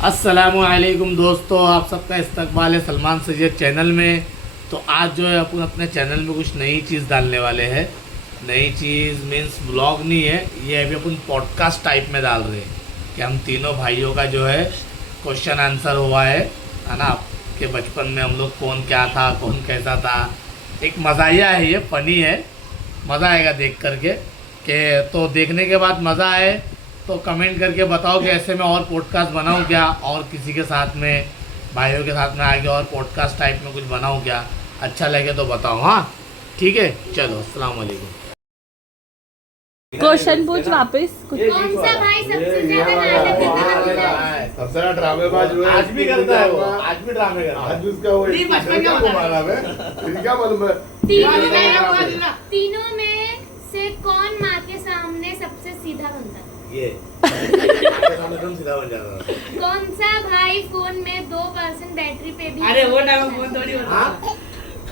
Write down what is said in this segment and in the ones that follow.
अस्सलामुअलैकुम दोस्तों, आप सबका इस्तकबाल है सलमान सैयद चैनल में। तो आज जो है अपन अपने चैनल में कुछ नई चीज़ डालने वाले हैं। नई चीज़ मीन्स ब्लॉग नहीं है, ये अभी अपन पॉडकास्ट टाइप में डाल रहे हैं कि हम तीनों भाइयों का जो है क्वेश्चन आंसर हुआ है ना, कि बचपन में हम लोग कौन क्या था, कौन कैसा था। एक मज़ाहिया है, ये फ़नी है, मज़ा आएगा देख करके। तो देखने के बाद मज़ा आए तो कमेंट करके बताओ कि ऐसे में और पॉडकास्ट बनाऊं क्या, और किसी के साथ में, भाइयों के साथ में आगे और पॉडकास्ट टाइप में कुछ बनाऊं क्या। अच्छा लगे तो बताओ। हाँ ठीक है, चलो अस्सलाम वालेकुम। क्वेश्चन पूछ वापस कुछ। कौन सा भाई सबसे ज्यादा नाटक करता है? सबसे ज्यादा ड्रामेबाज हुआ आज भी करता है वो, आज भी ड्रामे करता है। आज भी उसका वो नहीं, बचपन का क्या मारा है, फिर क्या मालूम है। तीनों में से कौन माँ के सामने सबसे सीधा बनता है? ये एकदम सीधा बन जाता है। कौन सा भाई फोन में 2% बैटरी पे भी? अरे वो टाइम फोन थोड़ी होता हाँ? था।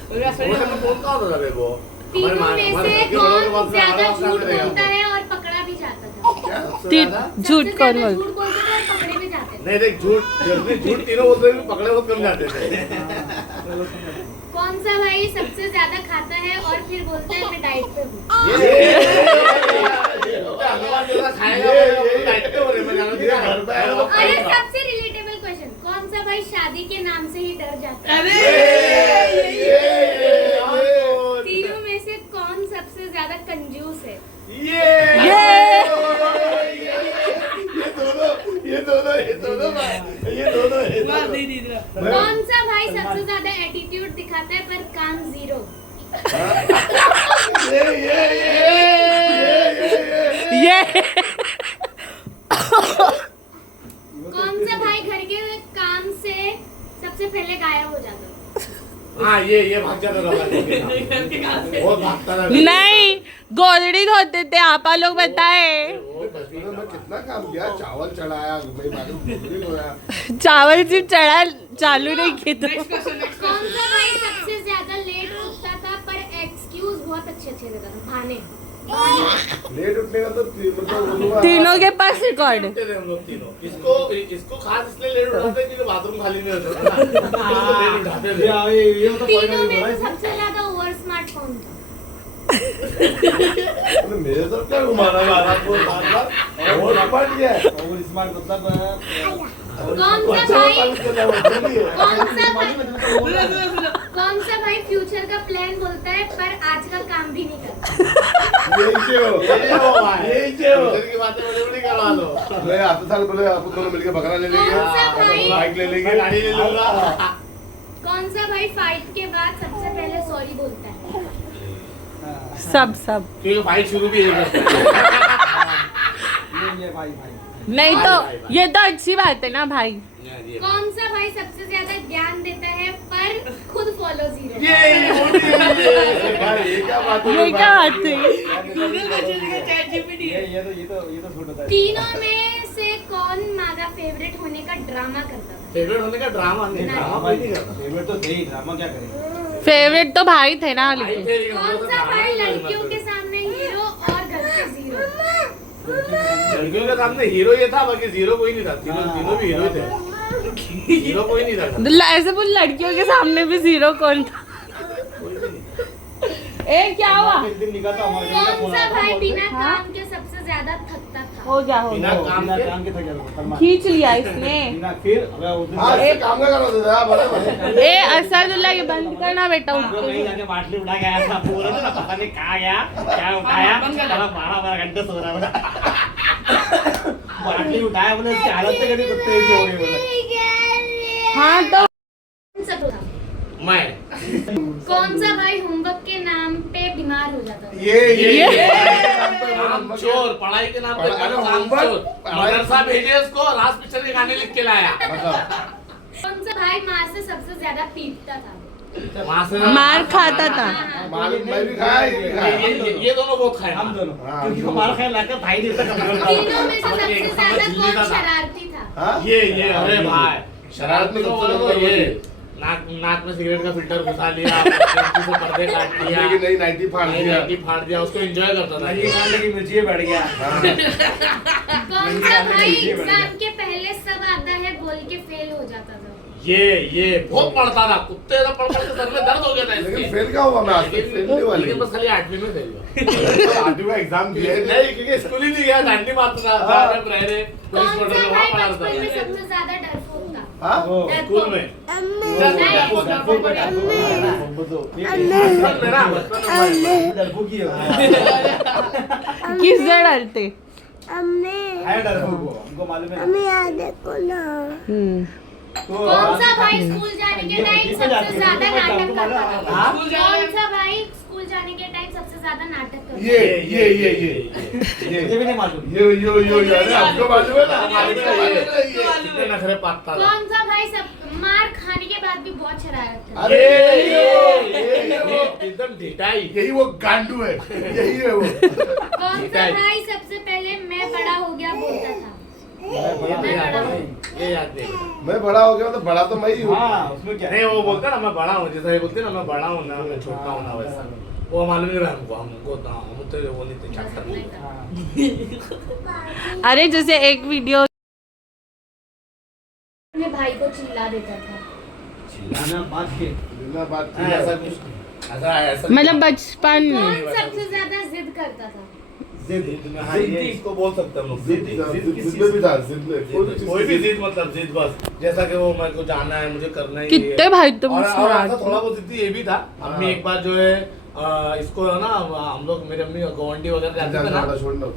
वो वो समय फोन कहाँ होता था बे वो? तीनों हमारे में हमारे से घर के बड़ों के कौन पास में ज्यादा हमारा झूठ सामने रहेगा बोलता वो। है और पकड़ा भी जाता था? सबसे ज्यादा? झूठ सबसे कौन ज्यादा बोल झूठ बोलते थे और पकड़े भी जाते थे? नहीं देख, झूठ तीनों बोलते थे, पकड़े बहुत कम जाते थे। कौन सा भाई सबसे ज्यादा खाता है और फिर बोलता है मैं डाइट पे हूँ? अरे सबसे रिलेटेबल क्वेश्चन, कौन सा भाई शादी के नाम से ही डर जाता है? तीनों में से कौन सबसे ज्यादा कंजूस है? कौन सा भाई सबसे ज्यादा एटीट्यूड दिखाता है पर काम जीरो? ये कौन सा भाई घर के काम से सबसे पहले गायब हो जाता है? हाँ ये भाग जाता था, बहुत भागता था। नहीं, गोदड़ी धोते थे आपा लोग बताए। बचपन में मैं कितना काम किया, चावल चढ़ाया, भाई मालूम नहीं होया। चावल सिर्फ चढ़ा, चालू नहीं किया तो। कौन सा भाई सबसे ज्यादा लेट उठता था पर एक्सक्यूज बहुत अच्छे देता था? बहाने। लेट उठने का तो मतलब तीनों के पास रिकॉर्ड है। उठते थे हम लोग तीनों। इसको खास इसलिए लेट उठाते थे क्योंकि बाथरूम खाली नहीं होता था ना, इसको लेट उठाते थे। तीनों में से सबसे ज्यादा ओवर स्मार्ट कौन था? मेरे साथ क्या घुमाना है आपको बार-बार, और स्मार्ट क्या है, और स्मार्ट मतलब कौन सा भाई फ्यूचर का प्लान बोलता है पर आज का काम भी नहीं करता? यही बातें बड़ी करवा दो। मैं आते साल बोले आप दोनों मिलके बकरा ले लेंगे, कौन सा भाई? बाइक ले लेंगे, गाड़ी ले लूंगा। कौन सा भाई फाइट के बाद सबसे पहले सॉरी बोलता है? सब क्योंकि फाइट शुरू भी यही करता है। नहीं तो ये तो अच्छी बात है ना भाई। कौन सा भाई सबसे ज्यादा ज्ञान देता है पर खुद फॉलो जीरो? ये क्या बात है, ये क्या बात है? तीनों में से कौन माँ का फेवरेट होने का ड्रामा करता था? फेवरेट होने का ड्रामा नहीं, ड्रामा कोई नहीं करता। फेवरेट तो सही, ड्रामा क्या करें। फेवरेट तो भाई थे ना, लेकिन कौन सा भाई लड़कियों के सामने हीरो और घर पे जीरो? लड़कियों के सामने हीरो ये था, बाकी जीरो कोई नहीं था। तीनों भी हीरो थे, हीरो कोई नहीं था। ऐसे बोल, लड़कियों के सामने भी जीरो कौन था? ए क्या हुआ? कौन सा भाई बिना काम के सबसे ज्यादा थकता था? हो गया बिना काम के खींच लिया इसने। हाँ, इससे काम क्या करो दादा, बड़े ए असदुल्ला ये बंद करना बेटा, उठ के। जाके बाटली उठा गया था, पूरा ना पता नहीं कहाँ गया, क्या उठाया, 12 घंटे सो रहा था। बाटली उठाया, बोले इसकी हालत तो कभी कुत्ते की हो गई बोले। हाँ तो मैं कौन सा भाई होमवर्क के नाम पे बीमार हो जाता था? काम चोर, पढ़ाई के नाम पे काम चोर। मदरसा भेजे उसको, राज पिक्चर के गाने लिख के लाया। कौन सा भाई माँ से सबसे ज्यादा पीटता था? वहाँ से मार खाता था। मालूम, मैं भी खाया, ये भी खाया। ये दोनों बहुत खाए। हम दोनों, हाँ, क्योंकि हमारा ख्याल लाकर भाई नहीं था। तीनों में से सबसे ज्यादा कौन शरारती था? हाँ? ये अरे भाई, शरारत में सबसे तो नंबर ये वन। नाक में सिगरेट का फिल्टर घुसा लिया, पेंसिल से पर्दे काट लिया, लेकिन नई नाइटी फाड़ नई दिया। नाइटी फाड़ दिया, उसको एंजॉय करता था। ये मान लेकिन मिर्ची बैठ गया। हाँ। कौन सा भाई एग्जाम के पहले सब आता है बोल के फेल हो जाता था। ये बहुत पढ़ता था, कुत्ते का पढ़ के सर में दर्द हो गया था लेकिन इसके। फेल क्या हुआ? मैं आज तक फेल नहीं हुआ। लेकिन बस खाली 8वीं में फेल हुआ। 8वीं का एग्जाम दिया है। नहीं, क्योंकि स्कूल ही नहीं गया, डांडी मारता था, बाहर में रह रहे, पुलिस कौन मोटर सा में भाई वहाँ पढ़ा बचपन में था। सबसे ज्यादा डरपोक था? हाँ? स्कूल में किससे डरते? हमको मालूम है। कौन सा भाई स्कूल जाने के टाइम सबसे ज्यादा नाटक करता था? कौन सा भाई स्कूल जाने के टाइम सबसे ज्यादा नाटक करता था? ये मुझे भी नहीं मालूम। यो अरे आपको मालूम है ना? मालूम है ये। कितने नखरे पाता था। कौन सा भाई सब मार खाने के बाद भी बहुत शरारत करता था? अरे ये एकदम ढिठाई। यही वो गांडू है, यही है वो। कौन सा भाई सबसे पहले मैं बड़ा हो गया बोलता था? ये याद नहीं। मैं बड़ा हो गया तो बड़ा तो मैं ही हूँ। हाँ, उसमें क्या है? नहीं, वो बोलता ना मैं बड़ा हूँ, जैसा ये बोलते ना मैं बड़ा हूँ ना, मैं छोटा हूँ ना, वैसा वो मालूम नहीं रहा हमको था, हम तो वो नहीं थे, चाहता नहीं। हाँ। अरे जैसे एक वीडियो अपने भाई को चिल्ला देता था। चिल्लाना बात के। बिना बात हाँ, ऐसा कुछ नहीं। ऐसा मतलब बचपन कौन में। सबसे ज्यादा जिद करता था? हाँ, ये इसको बोल सकते हैं हम लोग। जिद में भी था, जिद में कोई भी जिद, मतलब जिद बस, जैसा कि वो मेरे को जाना है, मुझे करना ही है। कितने भाई तुम और स्मार्ट ऐसा थोड़ा बहुत जिद्दी ये भी था। अम्मी एक बार जो है इसको है ना, हम लोग मेरी अम्मी गौंडी वगैरह जाते थे ना,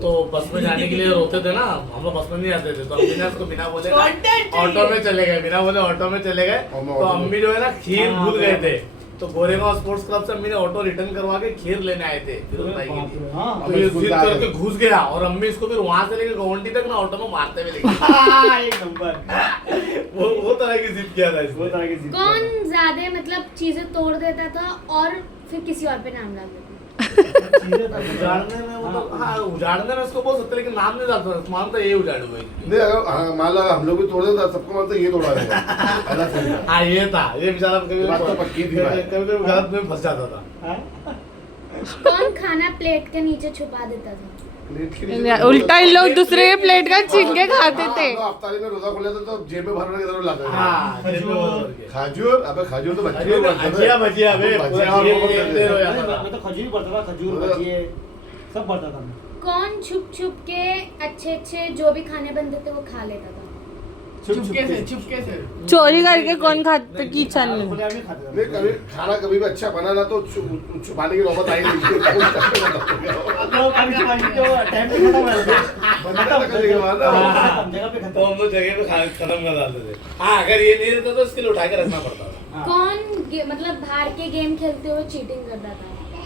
तो बस में जाने के लिए रोते थे ना, हम लोग बस में नहीं आते थे, तो अम्मी ने उसको बिना बोले ऑटो में चले गए, बिना बोले ऑटो में चले गए। तो अम्मी जो है ना खीर भूल गए थे, तो गोरेगांव स्पोर्ट्स क्लब से अम्मी ने ऑटो रिटर्न करवा के खीर लेने आए थे फिरोज भाई के लिए। हाँ। तो ये जिद करके घुस गया और अम्मी इसको फिर वहां से लेके गौंडी तक ना ऑटो में मारते हुए लेके एक नंबर। वो तरह की जिद किया था वो इसको। तरह की जिद। कौन ज्यादा मतलब चीजें तोड़ देता था और फिर किसी और पे नाम डाल देता? उजाड़ने में मतलब हाँ, उजाड़ने में इसको बोल सकते, लेकिन नाम नहीं डालता, मानता ये उजाड़ू भाई। नहीं, अगर हाँ, मान लो हम लोग भी तोड़ देता, सबको मानता ये तोड़ा रहेगा। ऐसा सही था। हाँ, ये था, ये बेचारा कभी बात तो पक्की थी भाई। कभी गलत में फंस जाता था। हाँ? कौन खाना प्लेट के नीचे छुपा देता था? प्लेट के नीचे- उल्टा इन लोग दूसरे प्लेट का छीन के खाते थे। हम लोग अफ्तारी में रोजा खोले थे तो जेब में भरने की जरूरत लाते थे। हाँ, जेब में भर के। खजूर, अबे खजूर तो बच्चे अरे लोग बनते थे। भजिया भजिया बे, भजिया और ये वो ये बनते देर हो थे। जाता था। मैं तो खजूर पड़ता था, खजूर भजिए सब पड़ता था। कौन छुप छुप के अच्छे अच्छे जो भी खाने बनते थे वो खा लेता था? चुपके से चोरी करके कौन खाते किचन में? खुले आम ही खाते थे। नहीं, कभी खाना कभी भी अच्छा बना ना तो छुपाने की नौबत आई नहीं। तो कभी कभी तो टाइम पे खत्म हो जाता था। बनाता था कभी कभार ना। हाँ, जगह पे तो खत्म। हम लोग जगह पे खत्म कर डालते थे। हाँ, अगर ये नहीं रहता तो इसके लिए उठा के रखना पड़ता था। हाँ। मतलब बाहर के गेम खेलते हुए चीटिंग करता था?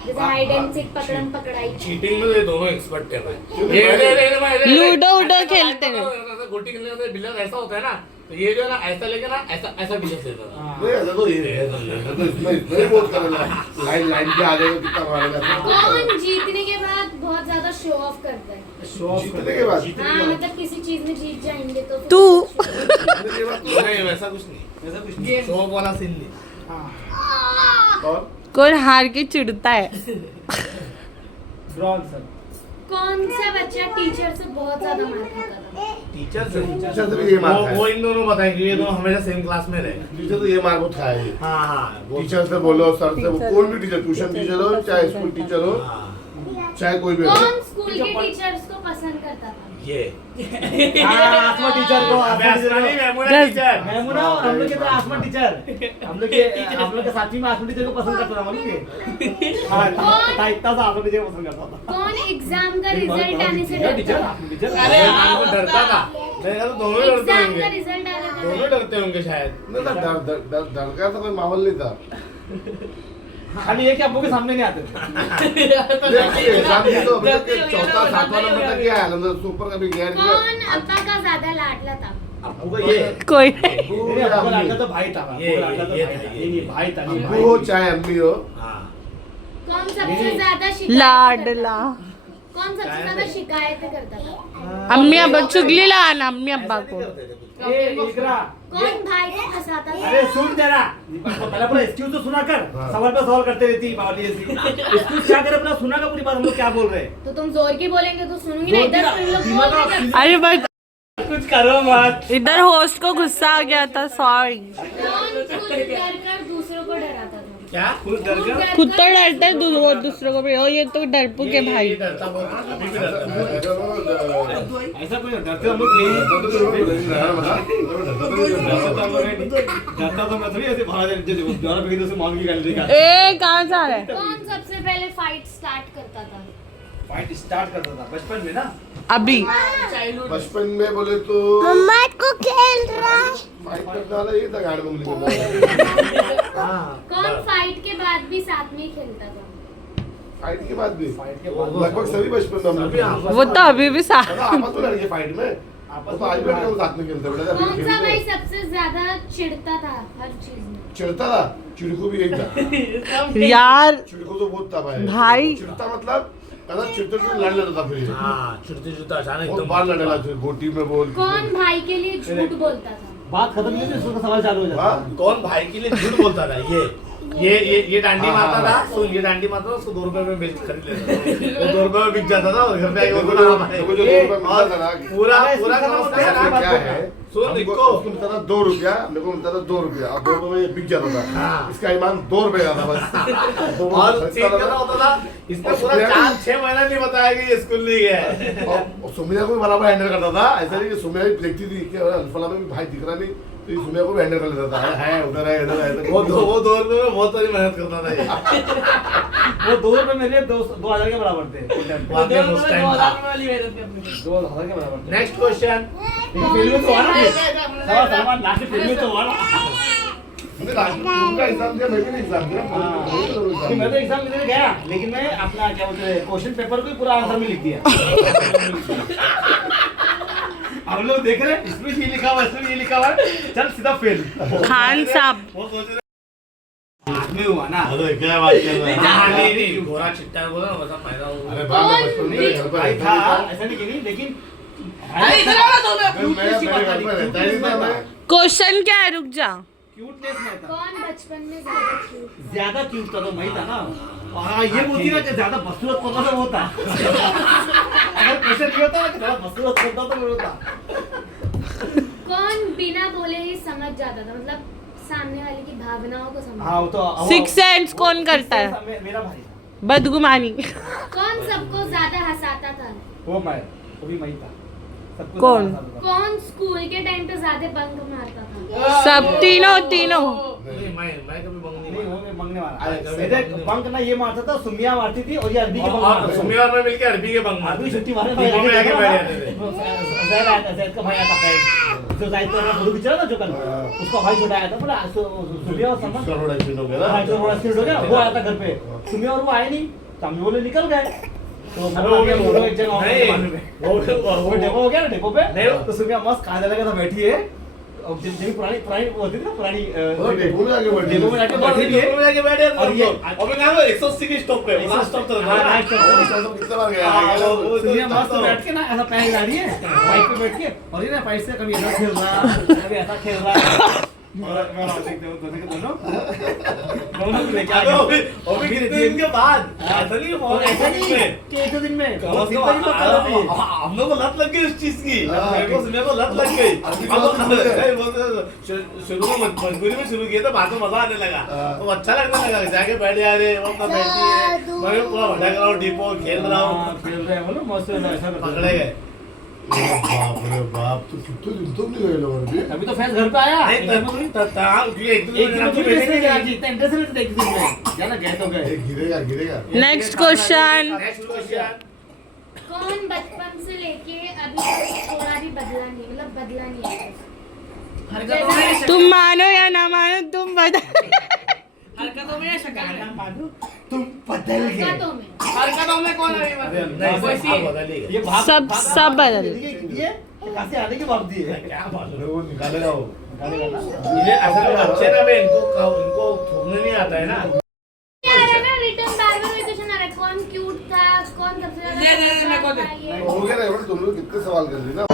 जैसे हाँ, हाइड एंड हाँ, सीक, पकड़म पकड़ाई। चीटिंग में तो ये दोनों एक्सपर्ट थे भाई। लूडो वूडो खेलते हैं। गोटी खेलने का बिल्ला ऐसा होता है ना, तो ये जो है ना ऐसा लेके ना ऐसा ऐसा बिल्ला देता था। हाँ। नहीं, ऐसा तो ये है, ऐसा तो इसमें ही बहुत करेगा। लाइन के आगे तो कितना मारेगा। कौन जीतने के बाद बहुत ज्यादा शो ऑफ करता है? जीतने के बाद हाँ, मतलब किसी चीज में जीत जाएंगे तो फिर तू। जीतने के बाद तो नहीं, वैसा कुछ नहीं, ऐसा कुछ नहीं। शो वाला सीन नहीं। हाँ। और कौन हार के चिढ़ता है? Drawn sir. कौन सा बच्चा टीचर से बहुत ज्यादा मार खाता था? टीचर से टीचर से भी ये मार खाया। वो इन दोनों बताएंगे, ये दोनों हमेशा सेम क्लास में रहे। टीचर तो ये मार बहुत खाया है। हाँ हाँ, वो टीचर से बोलो, सर से, वो कोई भी टीचर, ट्यूशन टीचर हो चाहे स्कूल टीचर हो, हाँ, चाहे कोई भी हो। कौन स्कूल के टीचर्स को पसंद करता था? ये हाँ, आसमा टीचर को, आसमा टीचर को। मेमुना टीचर। मेमुना और हम लोग के तो आसमा टीचर। हम लोग के साथी में आसमा टीचर को पसंद करता था, मालूम है? हाँ, इतना सा आसमा टीचर को पसंद करता था। कौन एग्जाम का रिजल्ट आने से टीचर, डरता था? आसमा टीचर। अरे हाँ, वो डरता था। मेरे ख्याल से दोनों ही डरते एग्जाम का होंगे, रिजल्ट आने से दोनों डरते होंगे शायद। नहीं ना, डर का तो कोई माहौल नहीं था। खाली ये कि अब्बू के सामने नहीं आते थे। एग्जाम दी तो अभी तक चौथा सातवां नंबर तक गया है, मतलब सुपर कभी गया नहीं। कौन अब्बा का ज्यादा लाडला था? अब्बू का ये कोई मेरे अब्बू का लाडला तो भाई था। अब्बू ये- का लाडला तो ये भाई था, था। ये- नहीं, भाई था, नहीं, अब्बू हो भाई। चाहे अम्मी हो, हाँ, कौन सबसे ज्यादा शिकायत लाडला। कौन सबसे ज्यादा शिकायतें करता था? अम्मी अब्बा चुगली लगाना अम्मी अब्बा ऐसा को। नहीं करते थे कुछ। ए, इकरा, कौन भाई को फंसाता था? अरे सुन जरा, पहले अपना एक्सक्यूज तो सुना कर। हाँ। सवाल पे सवाल करते रहती है बावली ऐसी। एक्सक्यूज क्या करे, अपना सुना कर पूरी बात हम लोग क्या बोल रहे हैं। तो तुम जोर की बोलेंगे तो सुनूंगी ना, इधर सुन लो, बोल रहे क्या? अरे बस कुछ करो मत। इधर होस्ट को गुस्सा आ गया था, सॉरी। कौन खुद डर कर दूसरों को डराता था? क्या खुद डर गया। खुद तो डरते हैं वो दूसरों को भी। ओ ये तो डरपोक है भाई। ये डरता बहुत है, अभी भी डरता है। ऐसा कोई डरते हम लोग डरता तो मैं थोड़ी ऐसे भागा द्वारा पे से मांग की गाली देगा। ए कहाँ जा रहा है? कौन सबसे पहले फाइट स्टार्ट करता था? फाइट स्टार्ट करता था बचपन में ना। अभी बचपन में बोले तो मम्मा को खेल रहा। फाइट करने वाला ये था, गाड़ बंगली करना वाला। कौन फाइट के बाद भी साथ में ही खेलता था? फाइट के बाद भी फाइट के बाद लगभग सभी बचपन में हम लोग वो तो अभी भी साथ। आपस तो लड़के फाइट में आपस तो आज भी हम साथ में खेलते बेटा। कौन सा भाई सबसे ज्यादा चिढ़ता था हर चीज में? चिढ़ता था, चिड़कू भी यही था। यार चिड़कू तो बहुत था भाई। चिढ़ता मतलब कहना चिढ़ते तो लड़ लेता था फिर। हाँ छुट्टी छुट्टा अचानक बहुत एकदम बार लड़ेला थे गोटी में बोल। कौन भाई के लिए झूठ बोलता था? बात खत्म नहीं होती उसका सवाल चालू हो जाता हाँ? है। कौन भाई के लिए झूठ बोलता था? ये डांडी हाँ, मारता हाँ, था, सुन ये डांडी मारता था, उसको 2 रुपए में बेच खरीद लेता था। वो 2 रुपए में बिक जाता था और घर पे आके बोलता था हाँ भाई। देखो जो 2 रुपए मिलता था ना, पूरा अरे पूरा इसमें काम क्या उसका क्या है सुन हमको इसको उसको मिलता था 2 रुपया, मेरे को मिलता था 2 रुपया। अब 2 रुपए में ये बिक जाता था। हाँ। इसका ईमान 2 रुपए का था बस। और सीन क्या होता था, इसने और पूरा सुमिया 4-6 महीना नहीं बताया कि ये स्कूल नहीं गया है। और सुमिया को भी बराबर हैंडल करता था। ऐसा नहीं कि सुमिया भी देखती थी कि अल्फला में भी भाई दिख रहा नहीं, तो ये सुमिया को भी हैंडल कर लेता था। है उधर है इधर है। वो 2 रुपए में बहुत सारी मेहनत करता था ये। वो 2 रुपए मेरे 2000 के बराबर थे। वाकई में उस टाइम था। वाली मेहनत करनी 2000 के बराबर थे। Next question. फिल्म में तो आ ना सलमान लास्ट फिल्म में तो आ ना। मैंने उनका एग्जाम दिया, मैं भी नहीं एग्जाम दिया। मैं तो एग्जाम देने गया लेकिन मैं अपना क्या बोलते हैं क्वेश्चन पेपर को ही पूरा आंसर में लिख दिया। हम लोग देख रहे हैं इसमें ये लिखा हुआ इसमें ये लिखा हुआ चल सीधा फेल। खान साहब वो सोच रहे में हुआ ना। अरे क्या बात कर रहा है? हाँ, नहीं घोड़ा चिट्टा बोला ना बस फायदा हो। अरे बाद में बचपन में घर पर भाई रहता था था। ऐसा नहीं कि नहीं लेकिन अरे इधर आओ ना दोनों। मैं मेरे घर पर रहता ही था। मैं क्वेश्चन क्या है? रुक जा। क्यूटनेस में था। कौन बचपन में ज्यादा cute था? ज्यादा क्यूट था तो मैं था ना। हाँ ये बोलती ना कि ज्यादा बदसूरत होता तो वो था। अगर क्वेश्चन ये होता ना कि ज्यादा बदसूरत होता तो वो होता। कौन बिना बोले ही समझ जाता था, मतलब सामने वाले की भावनाओं को समझ? हाँ वो तो सिक्स सेंस कौन करता है? मेरा भाई था। बदगुमानी। कौन सबको ज्यादा हंसाता था? वो भी मैं था। सबको कौन? ज्यादा हंसाता था। कौन स्कूल के टाइम पे ज्यादा बंक मारता था? सब तीनों। नहीं मैं कभी बंग नहीं नहीं मारा। वो मैं मंगने वाला। अरे, कभी मेरे बंक नहीं बंक ना ये मारता था सुमिया मारती थी और ये अरबी के बंक और मारते थे। सुमिया और मैं मिलके अरबी के बंग अरबी मारते छुट्टी थे। मारने टीमों में आके बैठ जाते थे। जैद का भाई आता है जो जायद पर फोटो खींच रहा था जो कल उसका भाई छोटा आया था बोला सुमिया और सलमान थोड़ा एक्सीडेंट हो गया ना। हाँ जो थोड़ा स्पीड हो गया वो आया था घर पे सुमिया और वो आए नहीं तो हम बोले निकल गए तो फोटो एक जगह वो डेपो हो गया ना डेपो पे नहीं। तो सुमिया मस्त खाने लगा था बैठी है और जब पुरानी वो होती थी ना पुरानी वो डेपो में आके बैठ डेपो में जाके बैठी है टीमों में आके बैठ जाते थे और ये- और मैं कहा 180 की स्टॉप पे लास्ट स्टॉप तो हाँ, लास्ट स्टॉप। कितने बार गया? वो सुनिए मस्त बैठ के ना ऐसा पैर हिला रही है बाइक पे बैठ के और ये ना पैर से कभी ऐसा खेल रहा कभी ऐसा खेल रहा और मैं वहां देखते हूं दोनों के दोनों लेके आ गए वो भी कितने दिन के बाद ऐसा नहीं और ऐसा नहीं में कि एक दो दिन में कम से कम हम लोग को लत लग गई उस चीज की। मेरे को लत लग गई। शुरू में मजबूरी में शुरू किया था, बाद में मजा आने लगा तो अच्छा लगने लगा। जाके बैठ जा रहे वो अपना बैठी है मैं पूरा भटक रहा हूँ डिपो खेल रहा हूँ खेल रहे हैं बोलो मस्त ऐसा पकड़े गए। बाप रे बाप, तो कितने दिन तो नहीं गए लोग अभी। अभी तो फैस घर पे आया नहीं एक दिन में बैठे नहीं गया इतना इंटरेस्ट नहीं था एक दिन में जाना गए तो गए गिरेगा गिरेगा। Next question. Next question. कौन बचपन से लेके अभी तक थोड़ा भी बदला नहीं, मतलब बदला नहीं है? हरकतों में तुम मानो या ना मानो तुम बता। हरकतों में या शक्ल में? तुम बदल गए हरकतों में। हरकतों में कौन है नहीं वैसी सब बदल ही गए। ये सब बदल। ये कहां से आने की बात दी है क्या मालूम। अरे वो निकालेगा वो। निकालेगा ना ये असल में बच्चे ना बे इनको थूकने नहीं आता है ना। आ रहा है ना रिटर्न बार बार वही क्वेश्चन आ रहा है, कौन क्यूट था, कौन सबसे दे, दे, दे, मेरे को दे। ज्यादा हो गया ना, तुम लोग कितने सवाल कर रहे हो ना।